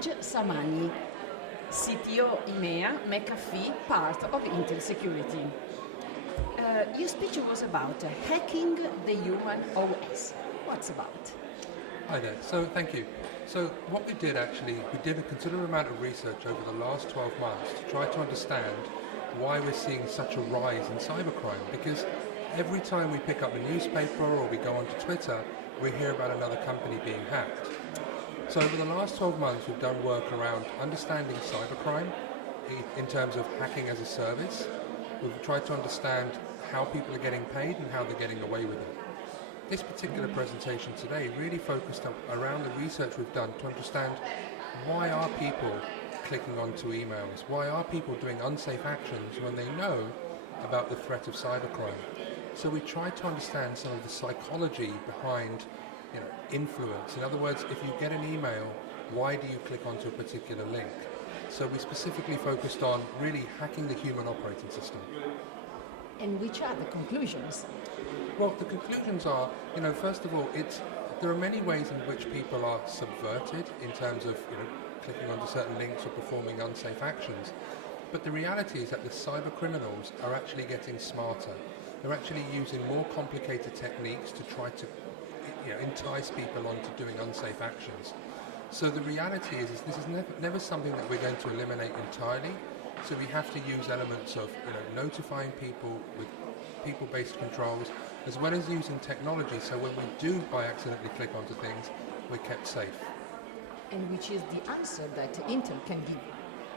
Raj Samani, CTO Emea McAfee, part of Intel Security. Your speech was about hacking the human OS. What's about? Hi there, so thank you. So what we did a considerable amount of research over the last 12 months to try to understand why we're seeing such a rise in cybercrime, because every time we pick up a newspaper or we go onto Twitter, we hear about another company being hacked. So over the last 12 months we've done work around understanding cybercrime in terms of hacking as a service. We've tried to understand how people are getting paid and how they're getting away with it. This particular presentation today really focused around the research we've done to understand why are people clicking onto emails, why are people doing unsafe actions when they know about the threat of cybercrime. So we tried to understand some of the psychology behind influence. In other words, if you get an email, why do you click onto a particular link? So we specifically focused on really hacking the human operating system. And which are the conclusions? Well, the conclusions are, first of all, there are many ways in which people are subverted in terms of clicking onto certain links or performing unsafe actions. But the reality is that the cyber criminals are actually getting smarter. They're actually using more complicated techniques to try to entice people onto doing unsafe actions. So the reality is this is never something that we're going to eliminate entirely. So we have to use elements of notifying people with people-based controls, as well as using technology, so when we do by accidentally click onto things, we're kept safe. And which is the answer that Intel can give?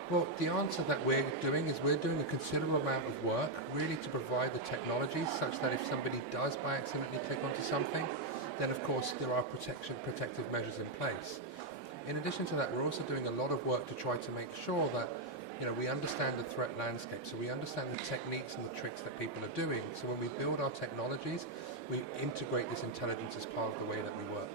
Well, the answer that we're doing is we're doing a considerable amount of work really to provide the technologies such that if somebody does by accidentally click onto something, then of course there are protective measures in place. In addition to that, we're also doing a lot of work to try to make sure that we understand the threat landscape, so we understand the techniques and the tricks that people are doing. So when we build our technologies, we integrate this intelligence as part of the way that we work.